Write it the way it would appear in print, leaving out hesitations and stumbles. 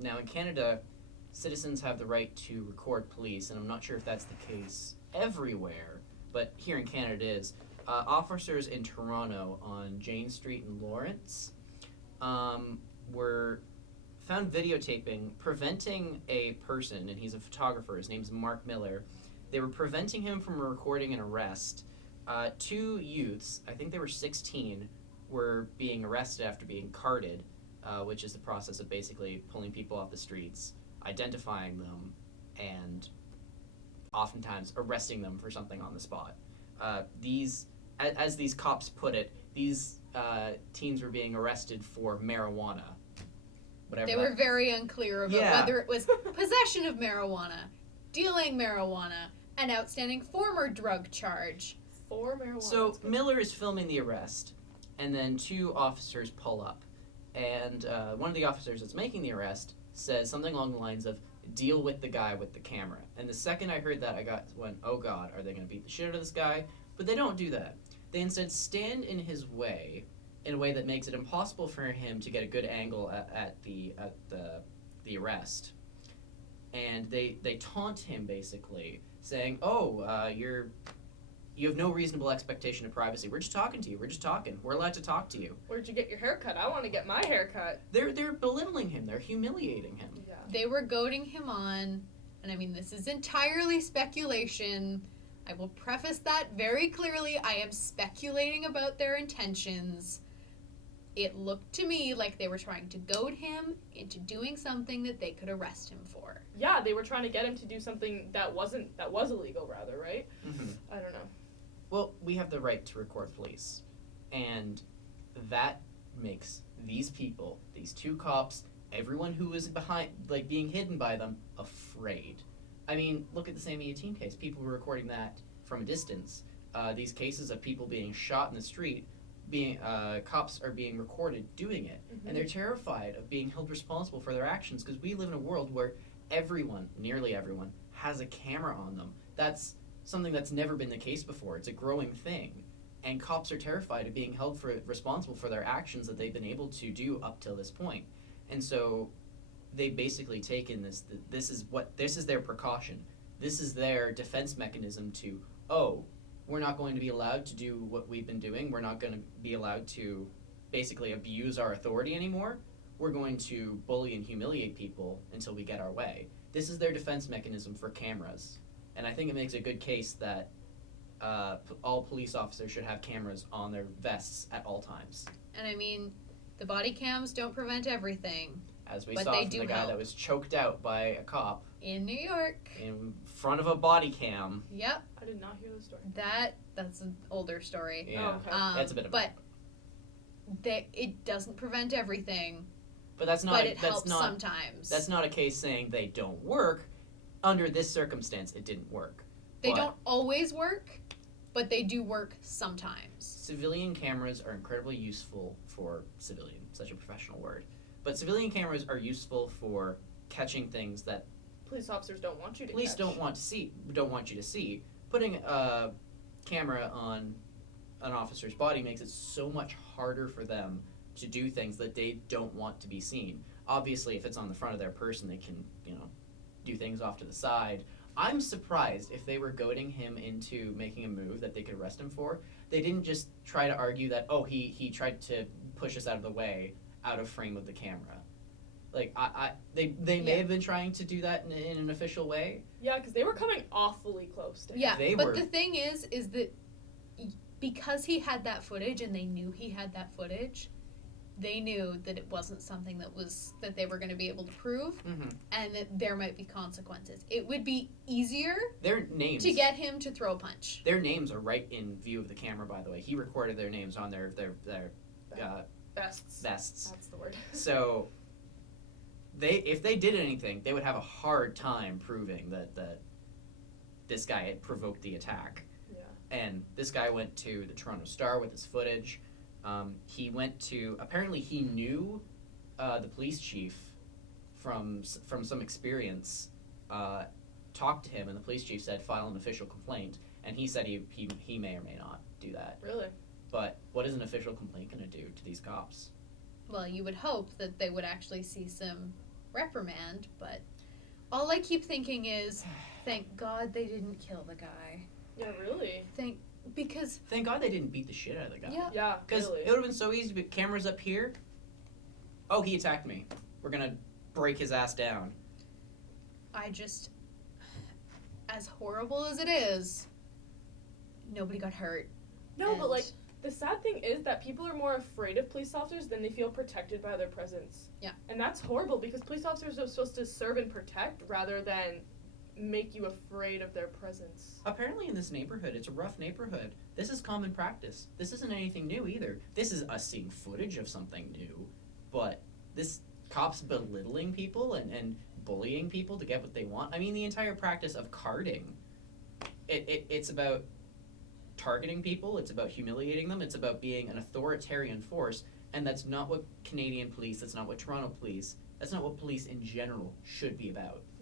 Now, in Canada, citizens have the right to record police, and I'm not sure if that's the case everywhere, but here in Canada it is. Officers in Toronto on Jane Street in Lawrence were found videotaping, preventing a person, and he's a photographer, his name's Mark Miller. They were preventing him from recording an arrest. Two youths, I think they were 16, were being arrested after being carted, which is the process of basically pulling people off the streets, identifying them, and oftentimes arresting them for something on the spot. As these cops put it, these teens were being arrested for marijuana. Whatever They that- were very unclear about Yeah. whether it was possession of marijuana, dealing marijuana, an outstanding former drug charge. For marijuana. So that's good. Miller is filming the arrest, and then two officers pull up, and one of the officers that's making the arrest says something along the lines of "deal with the guy with the camera." And the second I heard that, went, "Oh God, are they going to beat the shit out of this guy?" But they don't do that. They instead stand in his way in a way that makes it impossible for him to get a good angle at the arrest. And they taunt him basically, saying, "Oh, you have no reasonable expectation of privacy. We're just talking to you. We're just talking. We're allowed to talk to you." Where'd you get your haircut? I want to get my haircut. They're belittling him. They're humiliating him. Yeah. They were goading him on, and I mean, this is entirely speculation. I will preface that very clearly. I am speculating about their intentions. It looked to me like they were trying to goad him into doing something that they could arrest him for. Yeah, they were trying to get him to do something that was illegal, rather, right? Mm-hmm. I don't know. Well, we have the right to record police, and that makes these people, these two cops, everyone who is behind, like being hidden by them, afraid. I mean, look at the Sammy Yatim case. People were recording that from a distance. These cases of people being shot in the street, cops are being recorded doing it, and they're terrified of being held responsible for their actions because we live in a world where everyone, nearly everyone, has a camera on them. That's something that's never been the case before. It's a growing thing, and cops are terrified of being held responsible for their actions that they've been able to do up till this point. And so they've basically taken this. This is their precaution. This is their defense mechanism to, oh, we're not going to be allowed to do what we've been doing. We're not going to be allowed to basically abuse our authority anymore. We're going to bully and humiliate people until we get our way. This is their defense mechanism for cameras. And I think it makes a good case that all police officers should have cameras on their vests at all times. And I mean, the body cams don't prevent everything. As we But saw they from do the guy help. that was choked out by a cop In New York. in front of a body cam. Yep. I did not hear the story. That's an older story. Yeah, Oh, okay. that's a bit of But it doesn't prevent everything, but that's not but it that's helps not sometimes. that's not a case saying they don't work. Under this circumstance, it didn't work. They But don't always work, but they do work sometimes. Civilian cameras are incredibly useful for civilian, such a professional word. But civilian cameras are useful for catching things that Police officers don't want you to police catch. don't want you to see. Putting a camera on an officer's body makes it so much harder for them to do things that they don't want to be seen. Obviously, if it's on the front of their person, they can, do things off to the side. I'm surprised if they were goading him into making a move that they could arrest him for. They didn't just try to argue that, oh, he tried to push us out of the way, out of frame of the camera. Like, they may Yeah. have been trying to do that in an official way. Yeah, because they were coming awfully close to him. Yeah, They but were- the thing is that because he had that footage and they knew he had that footage, they knew that it wasn't something that they were going to be able to prove, Mm-hmm. and that there might be consequences. It would be easier Their names. to get him to throw a punch. Their names are right in view of the camera. By the way, he recorded their names on their Vests. vests. That's the word. So, if they did anything, they would have a hard time proving that this guy had provoked the attack. Yeah. And this guy went to the Toronto Star with his footage. Apparently he knew the police chief from some experience, talked to him, and the police chief said file an official complaint, and he said he may or may not do that. Really? But what is an official complaint going to do to these cops? Well, you would hope that they would actually see some reprimand, but all I keep thinking is, thank God they didn't kill the guy. Yeah, really. Because Thank God they didn't beat the shit out of the guy. yeah, Yeah, Because really. it would have been so easy to put cameras up here. Oh, he attacked me. We're gonna break his ass down. I just, as horrible as it is, nobody got hurt. No, but And- like the sad thing is that people are more afraid of police officers than they feel protected by their presence. Yeah. And that's horrible because police officers are supposed to serve and protect rather than make you afraid of their presence. Apparently, in this neighborhood, it's a rough neighborhood. This is common practice. This isn't anything new either. This is us seeing footage of something new, but this cops belittling people and bullying people to get what they want. I mean, the entire practice of carding, it's about targeting people, it's about humiliating them, it's about being an authoritarian force, and that's not what Canadian police, that's not what Toronto police, that's not what police in general should be about.